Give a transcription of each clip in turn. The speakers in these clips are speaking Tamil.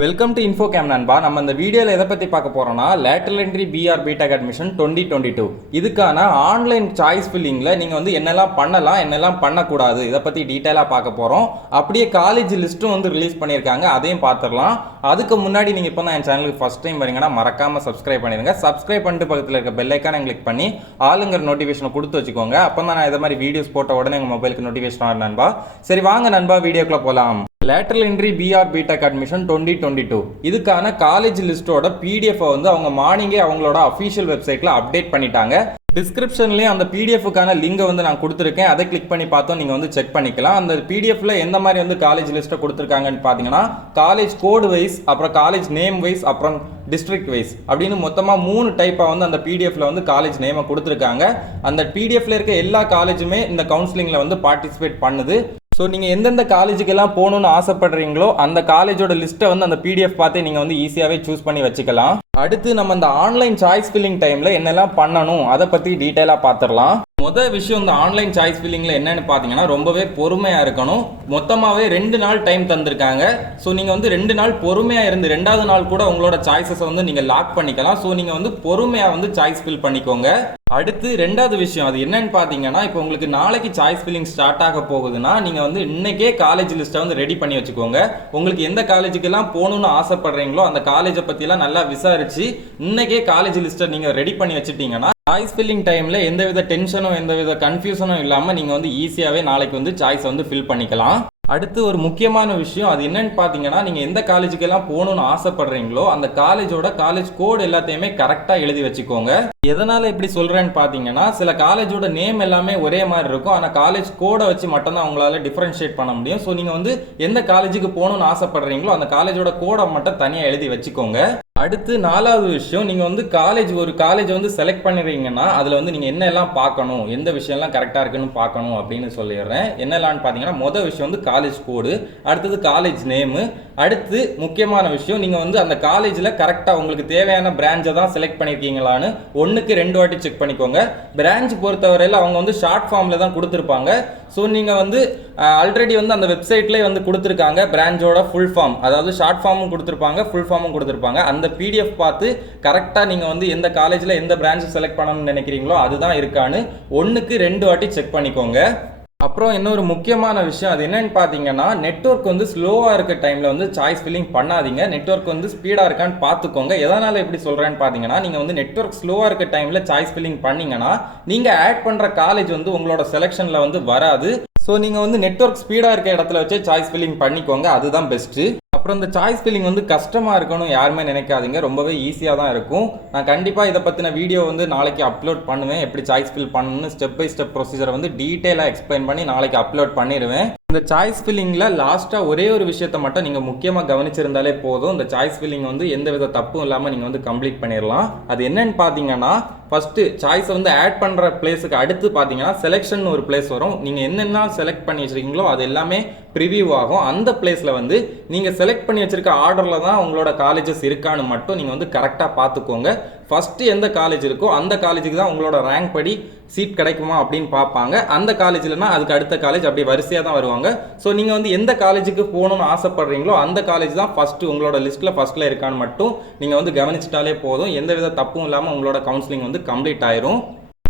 வெல்கம் டு இன்ஃபோகேம் நண்பா. நம்ம இந்த வீடியோவில் எதை பற்றி பார்க்க போகிறோம்னா lateral entry PR B.Tech admission 2022 இதுக்கான ஆன்லைன் சாய்ஸ் ஃபில்லிங்கில் நீங்கள் வந்து என்னெல்லாம் பண்ணலாம் என்னெல்லாம் பண்ணக்கூடாது இதை பற்றி டீட்டெயிலாக பார்க்க போகிறோம். அப்படியே காலேஜ் லிஸ்ட்டும் வந்து ரிலீஸ் பண்ணியிருக்காங்க, அதையும் பார்த்துடலாம். அதுக்கு முன்னாடி நீங்கள் இப்போ தான் என் சேனலுக்கு ஃபஸ்ட் டைம் வரீங்கன்னா மறக்காமல் சப்ஸ்கிரைப் பண்ணிடுங்க. சப்ஸ்கிரைப் பண்ணிட்டு பக்கத்தில் இருக்க பெல் ஐக்கானை கிளிக் பண்ணி ஆளுங்கிற நோட்டிஃபிகேஷனை கொடுத்து வச்சுக்கோங்க. அப்போ தான் நான் இதை மாதிரி வீடியோஸ் போட்ட உடனே உங்கள் மொபைலுக்கு நோட்டிஃபிகேஷன் ஆகும் நண்பா. சரி வாங்க நண்பா, வீடியோக்குள்ளே போகலாம். Lateral entry PR B.Tech admission 2022 இதுக்கான காலேஜ் லிஸ்ட்டோட PDF வந்து அவங்க மார்னிங்கே அவங்களோட அஃபீஷியல் வெப்சைட்டில் அப்டேட் பண்ணிட்டாங்க. டிஸ்கிரிப்ஷன்லேயும் அந்த பிடிஎஃப்க்கான லிங்கை வந்து நான் கொடுத்துருக்கேன், அதை கிளிக் பண்ணி பார்த்தோம் நீங்கள் வந்து செக் பண்ணிக்கலாம். அந்த பிடிஎஃப்ல எந்த மாதிரி வந்து காலேஜ் லிஸ்ட்டை கொடுத்துருக்காங்கன்னு பார்த்தீங்கன்னா காலேஜ் கோடு வைஸ், அப்புறம் காலேஜ் நேம் வைஸ், அப்புறம் டிஸ்ட்ரிக்ட் வைஸ் அப்படின்னு மொத்தமாக 3 டைப்பாக வந்து அந்த பிடிஎஃப்ல வந்து காலேஜ் நேமை கொடுத்துருக்காங்க. அந்த பிடிஎஃப்ல இருக்க எல்லா காலேஜுமே இந்த கவுன்சிலிங்கில் வந்து பார்ட்டிசிபேட் பண்ணுது. ஸோ நீங்கள் எந்தெந்த காலேஜுக்கெல்லாம் போகணுன்னு ஆசைப்படுறீங்களோ அந்த காலேஜோட லிஸ்ட்டை வந்து அந்த பிடிஎஃப் பார்த்தே நீங்கள் வந்து ஈஸியாகவே சூஸ் பண்ணி வச்சுக்கலாம். அடுத்து நம்ம இந்த ஆன்லைன் சாய்ஸ் ஃபில்லிங் டைமில் என்னெல்லாம் பண்ணணும் அதை பற்றி டீட்டெயிலாக பார்த்துடலாம். முதல் விஷயம் இந்த ஆன்லைன் சாய்ஸ் ஃபில்லிங்கில் என்னென்னு பார்த்தீங்கன்னா ரொம்பவே பொறுமையாக இருக்கணும். மொத்தமாகவே 2 நாள் டைம் தந்திருக்காங்க. ஸோ நீங்கள் வந்து 2 நாள் பொறுமையாக இருந்து 2வது நாள் கூட உங்களோட சாய்ஸஸை வந்து நீங்கள் லாக் பண்ணிக்கலாம். ஸோ நீங்கள் வந்து பொறுமையாக வந்து சாய்ஸ் ஃபில் பண்ணிக்கோங்க. அடுத்து 2வது விஷயம் அது என்னன்னு பார்த்தீங்கன்னா, இப்போ உங்களுக்கு நாளைக்கு சாய்ஸ் ஃபில்லிங் ஸ்டார்ட் ஆக போகுதுன்னா நீங்கள் வந்து இன்னைக்கே காலேஜ் லிஸ்ட்டை வந்து ரெடி பண்ணி வச்சுக்கோங்க. உங்களுக்கு எந்த காலேஜுக்கெல்லாம் போகணுன்னு ஆசைப்படுறீங்களோ அந்த காலேஜை பற்றிலாம் நல்லா விசாரிச்சு இன்னைக்கே காலேஜ் லிஸ்ட்டை நீங்கள் ரெடி பண்ணி வச்சுட்டீங்கன்னா சாய்ஸ் ஃபில்லிங் டைமில் எந்தவித டென்ஷனும் எந்தவித கன்ஃபியூஷனும் இல்லாமல் நீங்கள் வந்து ஈஸியாகவே நாளைக்கு வந்து சாய்ஸை வந்து ஃபில் பண்ணிக்கலாம். அடுத்து ஒரு முக்கியமான விஷயம் அது என்னன்னு பார்த்தீங்கன்னா, நீங்கள் எந்த காலேஜுக்கெல்லாம் போகணுன்னு ஆசைப்படுறீங்களோ அந்த காலேஜோட காலேஜ் கோடு எல்லாத்தையுமே கரெக்டாக எழுதி வச்சுக்கோங்க. எதனால் இப்படி சொல்கிறேன்னு பார்த்தீங்கன்னா, சில காலேஜோட நேம் எல்லாமே ஒரே மாதிரி இருக்கும், ஆனால் காலேஜ் கோடை வச்சு மட்டும்தான் உங்களால் டிஃப்ரென்ஷியேட் பண்ண முடியும். ஸோ நீங்கள் வந்து எந்த காலேஜுக்கு போகணுன்னு ஆசைப்படுறீங்களோ அந்த காலேஜோட கோடை மட்டும் தனியாக எழுதி வச்சுக்கோங்க. அடுத்து 4வது விஷயம், நீங்கள் வந்து ஒரு காலேஜ் வந்து செலக்ட் பண்ணிடுறீங்கன்னா அதில் வந்து நீங்கள் என்னெல்லாம் பார்க்கணும், எந்த விஷயம்லாம் கரெக்டாக இருக்குன்னு பார்க்கணும் அப்படின்னு சொல்லிடுறேன். என்னெல்லாம்னு பார்த்தீங்கன்னா முதல் விஷயம் வந்து காலேஜ் கோடு, அடுத்தது காலேஜ் நேமு, அடுத்து முக்கியமான விஷயம் நீங்கள் வந்து அந்த காலேஜில் கரெக்டாக உங்களுக்கு தேவையான பிரான்ச்சை தான் செலக்ட் பண்ணியிருக்கீங்களான்னு 1க்கு 2 வாட்டி செக் பண்ணிக்கோங்க. பிரான்ச் பொறுத்தவரையில் அவங்க வந்து ஷார்ட் ஃபார்மில் தான் கொடுத்துருப்பாங்க. ஸோ நீங்கள் வந்து ஆல்ரெடி வந்து அந்த வெப்சைட்லேயே வந்து கொடுத்துருக்காங்க பிரான்ச்சோட ஃபுல் ஃபார்ம், அதாவது ஷார்ட் ஃபார்மும் கொடுத்துருப்பாங்க ஃபுல் ஃபார்மும் கொடுத்துருப்பாங்க. அந்த பிடிஎஃப் பார்த்து கரெக்டாக நீங்கள் வந்து எந்த காலேஜில் எந்த பிரான்ச்சை செலக்ட் பண்ணணும்னு நினைக்கிறீங்களோ அதுதான் இருக்கான்னு 1க்கு 2 வாட்டி செக் பண்ணிக்கோங்க. அப்புறம் இன்னொரு முக்கியமான விஷயம் அது என்னன்னு பார்த்தீங்கன்னா, நெட்வொர்க் வந்து ஸ்லோவாக இருக்க டைமில் வந்து சாய்ஸ் ஃபில்லிங் பண்ணாதீங்க. நெட்வொர்க் வந்து ஸ்பீடாக இருக்கான்னு பார்த்துக்கோங்க. எதனால் எப்படி சொல்கிறேன்னு பார்த்தீங்கன்னா, நீங்கள் வந்து நெட்வொர்க் ஸ்லோவாக இருக்க டைமில் சாய்ஸ் ஃபில்லிங் பண்ணிங்கன்னா நீங்கள் ஆட் பண்ணுற காலேஜ் வந்து உங்களோட செலெக்ஷனில் வந்து வராது. ஸோ நீங்கள் வந்து நெட்வொர்க் ஸ்பீடாக இருக்க இடத்துல வச்சு சாய்ஸ் ஃபில்லிங் பண்ணிக்கோங்க, அதுதான் பெஸ்ட்டு. அப்புறம் இந்த சாய்ஸ் ஃபில்லிங் வந்து கஷ்டமாக இருக்கணும் யாருமே நினைக்காதீங்க, ரொம்பவே ஈஸியாக தான் இருக்கும். நான் கண்டிப்பாக இதை பற்றின வீடியோ வந்து நாளைக்கு அப்லோட் பண்ணுவேன். எப்படி சாய்ஸ் ஃபில் பண்ணணும்னு ஸ்டெப் பை ஸ்டெப் ப்ரொசீஜரை வந்து டீட்டெயிலாக எக்ஸ்பிளைன் பண்ணி நாளைக்கு அப்லோட் பண்ணிடுவேன். இந்த சாய்ஸ் ஃபில்லிங்கில் லாஸ்ட்டாக ஒரே ஒரு விஷயத்தை மட்டும் நீங்கள் முக்கியமாக கவனிச்சிருந்தாலே போதும். இந்த சாய்ஸ் ஃபில்லிங் வந்து எந்த வித தப்பும் இல்லாமல் நீங்கள் வந்து கம்ப்ளீட் பண்ணிடலாம். அது என்னன்னு பார்த்தீங்கன்னா, ஃபஸ்ட்டு சாய்ஸை வந்து ஆட் பண்ணுற பிளேஸுக்கு அடுத்து பார்த்தீங்கன்னா செலெக்ஷன் ஒரு பிளேஸ் வரும். நீங்கள் என்னென்ன செலக்ட் பண்ணி வச்சுருக்கீங்களோ அது எல்லாமே ப்ரிவியூ ஆகும். அந்த பிளேஸில் வந்து நீங்கள் செலக்ட் பண்ணி வச்சுருக்க ஆர்டரில் தான் உங்களோட காலேஜஸ் இருக்கான்னு மட்டும் நீங்கள் வந்து கரெக்டாக பார்த்துக்கோங்க. ஃபஸ்ட்டு எந்த காலேஜ் இருக்கோ அந்த காலேஜுக்கு தான் உங்களோட ரேங்க் படி சீட் கிடைக்குமா அப்படின்னு பார்ப்பாங்க. அந்த காலேஜ்லனா அதுக்கு அடுத்த காலேஜ் அப்படி வரிசையாக தான் வருவாங்க. ஸோ நீங்கள் வந்து எந்த காலேஜுக்கு போகணும்னு ஆசைப்படுறீங்களோ அந்த காலேஜ் தான் ஃபஸ்ட்டு உங்களோட லிஸ்ட்டில் ஃபஸ்ட்டில் இருக்கான்னு மட்டும் நீங்கள் வந்து கவனிச்சிட்டாலே போதும். எந்தவித தப்பும் இல்லாமல் உங்களோட கவுன்சிலிங் வந்து கம்ப்ளீட் ஆயிரும்.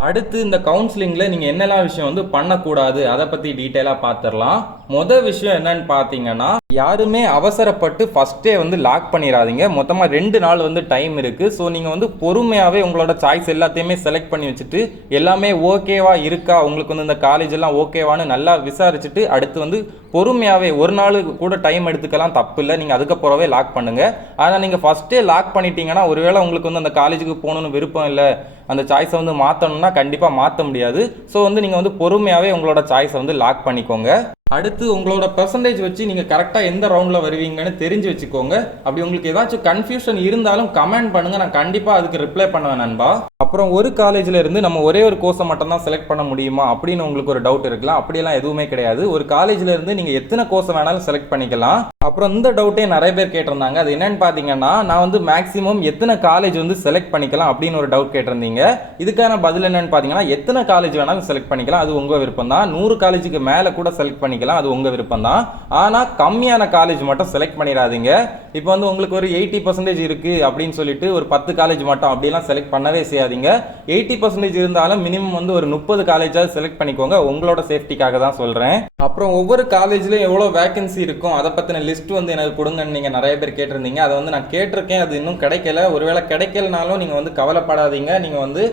அடுத்து இந்த கவுன்சிலிங்கில் நீங்கள் என்னெல்லாம் விஷயம் வந்து பண்ணக்கூடாது அதை பற்றி டீட்டெயிலாக பார்த்துடலாம். முதல் விஷயம் என்னன்னு பார்த்தீங்கன்னா, யாருமே அவசரப்பட்டு ஃபஸ்ட்டே வந்து லாக் பண்ணிடாதீங்க. மொத்தமாக 2 நாள் வந்து டைம் இருக்குது. ஸோ நீங்கள் வந்து பொறுமையாகவே உங்களோட சாய்ஸ் எல்லாத்தையுமே செலக்ட் பண்ணி வச்சுட்டு எல்லாமே ஓகேவா இருக்கா, உங்களுக்கு வந்து இந்த காலேஜ் எல்லாம் ஓகேவான்னு நல்லா விசாரிச்சுட்டு அடுத்து வந்து பொறுமையாகவே ஒரு நாள் கூட டைம் எடுத்துக்கலாம், தப்பு இல்லை. நீங்கள் அதுக்கப்புறவே லாக் பண்ணுங்கள். ஆனால் நீங்கள் ஃபஸ்ட்டே லாக் பண்ணிட்டீங்கன்னா ஒருவேளை உங்களுக்கு வந்து அந்த காலேஜுக்கு போகணுன்னு விருப்பம் இல்லை, அந்த சாய்ஸை வந்து மாற்றணும்னா கண்டிப்பாக மாற்ற முடியாது. ஸோ வந்து நீங்கள் வந்து பொறுமையாகவே உங்களோட சாய்ஸை வந்து லாக் பண்ணிக்கோங்க. அடுத்து உங்களோட பெர்சன்டேஜ் வச்சு நீங்கள் கரெக்டாக எந்த ரவுண்டில் வருவீங்கன்னு தெரிஞ்சு வச்சுக்கோங்க. அப்படி உங்களுக்கு ஏதாச்சும் கன்ஃபியூஷன் இருந்தாலும் கமெண்ட் பண்ணுங்கள், நான் கண்டிப்பாக அதுக்கு ரிப்ளை பண்ணுவேன் நண்பா. அப்புறம் ஒரு காலேஜில் இருந்து நம்ம ஒரே ஒரு கோர்ஸை மட்டும் தான் செலக்ட் பண்ண முடியுமா அப்படின்னு உங்களுக்கு ஒரு டவுட் இருக்கலாம். அப்படியெல்லாம் எதுவுமே கிடையாது. ஒரு காலேஜில் இருந்து நீங்கள் எத்தனை கோர்ஸை வேணாலும் செலக்ட் பண்ணிக்கலாம். அப்புறம் இந்த டவுட்டே நிறைய பேர் கேட்டிருந்தாங்க. அது என்னன்னு பார்த்தீங்கன்னா, நான் வந்து மேக்ஸிமம் எத்தனை காலேஜ் வந்து செலக்ட் பண்ணிக்கலாம் அப்படின்னு ஒரு டவுட் கேட்டிருந்தீங்க. இதுக்கான பதில் என்னன்னு பார்த்தீங்கன்னா, எத்தனை காலேஜ் வேணாலும் செலக்ட் பண்ணிக்கலாம், அது உங்கள் விருப்பம் தான். 100 காலேஜுக்கு மேலே கூட செலக்ட் பண்ணிக்கலாம், அது உங்கள் விருப்பம் தான். ஆனால் கம்மியான காலேஜ் மட்டும் செலக்ட் பண்ணிடாதீங்க. இப்போ வந்து உங்களுக்கு ஒரு 80% இருக்குது அப்படின்னு சொல்லிட்டு ஒரு 10 காலேஜ் மட்டும் அப்படிலாம் செலக்ட் பண்ணவே செய்யாதீங்க. 80% இருந்தாலும் மினிமம் வந்து ஒரு 30 காலேஜாவது செலக்ட் பண்ணிக்கோங்க. உங்களோட சேஃப்டிக்காக தான் சொல்கிறேன். அப்புறம் ஒவ்வொரு காலேஜ்லையும் எவ்வளோ வேகன்சி இருக்கும் அதை பற்றின லிஸ்ட் வந்து எனக்கு கொடுங்கன்னு நீங்கள் நிறைய பேர் கேட்டிருந்தீங்க. அதை வந்து நான் கேட்டிருக்கேன், அது இன்னும் கிடைக்கல. ஒருவேளை கிடைக்கலனாலும் நீங்கள் வந்து கவலைப்படாதீங்க. நீங்கள் வந்து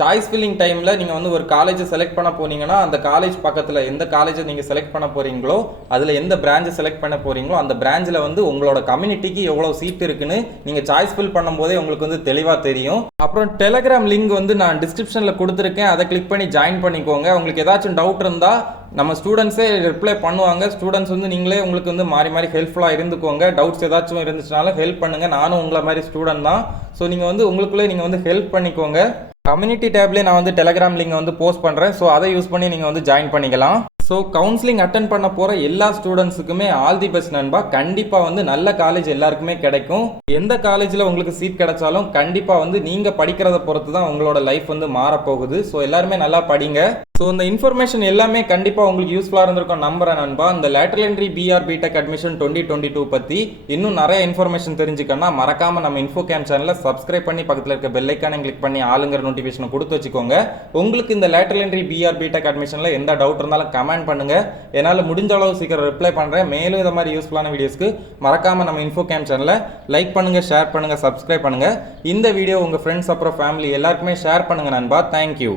சாய்ஸ் ஃபில்லிங் டைமில் நீங்கள் வந்து ஒரு காலேஜை செலக்ட் பண்ண போனீங்கன்னா அந்த காலேஜ் பக்கத்தில் எந்த காலேஜை நீங்கள் செலக்ட் பண்ண போகிறீங்களோ அதில் எந்த பிரான்ச்சை செலக்ட் பண்ண போகிறீங்களோ அந்த பிரான்ச்சில் வந்து உங்களோட கம்யூனிட்டிக்கு எவ்வளோ சீட் இருக்குன்னு நீங்கள் சாய்ஸ் ஃபில் பண்ணும்போதே உங்களுக்கு வந்து தெளிவாக தெரியும். அப்புறம் டெலகிராம் லிங்க் வந்து நான் டிஸ்கிரிப்ஷனில் கொடுத்துருக்கேன், அதை கிளிக் பண்ணி ஜாயின் பண்ணிக்கோங்க. உங்களுக்கு ஏதாச்சும் டவுட் இருந்தால் நம்ம ஸ்டூடெண்ட்ஸே ரிப்ளை பண்ணுவாங்க. ஸ்டூடெண்ட்ஸ் வந்து நீங்களே உங்களுக்கு வந்து மாறி மாறி ஹெல்ப்ஃபுல்லாக இருந்துக்கோங்க. டவுட்ஸ் ஏதாச்சும் இருந்துச்சுனாலும் ஹெல்ப் பண்ணுங்கள். நானும் உங்களை மாதிரி ஸ்டூடெண்ட் தான். ஸோ நீங்கள் வந்து உங்களுக்குள்ளே நீங்கள் வந்து ஹெல்ப் பண்ணிக்கோங்க. கம்யூனிட்டி டேப்லேயே நான் வந்து டெலகிராம் லிங்க் வந்து போஸ்ட் பண்ணுறேன். ஸோ அதை யூஸ் பண்ணி நீங்கள் வந்து ஜாயின் பண்ணிக்கலாம். ஸோ கவுன்சிலிங் அட்டன் பண்ண போகிற எல்லா ஸ்டூடெண்ட்ஸுக்குமே ஆல் தி பெஸ்ட் நண்பா. கண்டிப்பாக வந்து நல்ல காலேஜ் எல்லாருக்குமே கிடைக்கும். எந்த காலேஜில் உங்களுக்கு சீட் கிடைச்சாலும் கண்டிப்பாக வந்து நீங்கள் படிக்கிறத பொறுத்து தான் உங்களோட லைஃப் வந்து மாறப்போகுது. ஸோ எல்லாருமே நல்லா படிங்க. ஸோ இந்த இன்ஃபர்மேஷன் எல்லாமே கண்டிப்பாக உங்களுக்கு யூஸ்ஃபுல்லாக இருந்திருக்கும் நம்புறேன் நண்பா. இந்த lateral entry PR B.Tech admission 2022 பற்றி இன்னும் நிறைய இன்ஃபர்மேஷன் தெரிஞ்சுக்கணும்னா மறக்காமல் நம்ம இன்ஃபோகேம் சேனலை சப்ஸ்கிரைப் பண்ணி பக்கத்தில் இருக்க பெல் ஐக்கானை கிளிக் பண்ணி ஆளுங்கிற நோட்டிஃபிகேஷனை கொடுத்து வச்சுக்கோங்க. உங்களுக்கு இந்த லேட்டரல் என்ட்ரி பிஆர் B.Tech அட்மிஷனில் எந்த டவுட் இருந்தாலும் கமெண்ட் பண்ணுங்க. என்னால் முடிஞ்ச அளவு சீக்கிரம் ரிப்ளை பண்ணுறேன். மேலும் இந்த மாதிரி யூஸ்ஃபுல்லான வீடியோஸ்க்கு மறக்காமல் நம்ம இன்ஃபோகேம் சேனலை லைக் பண்ணுங்கள், ஷேர் பண்ணுங்கள், சப்ஸ்கிரைப் பண்ணுங்கள். இந்த வீடியோ உங்கள் ஃப்ரெண்ட்ஸ் அப்புறம் ஃபேமிலி எல்லாருக்குமே ஷேர் பண்ணுங்கள் நண்பா. தேங்க்யூ.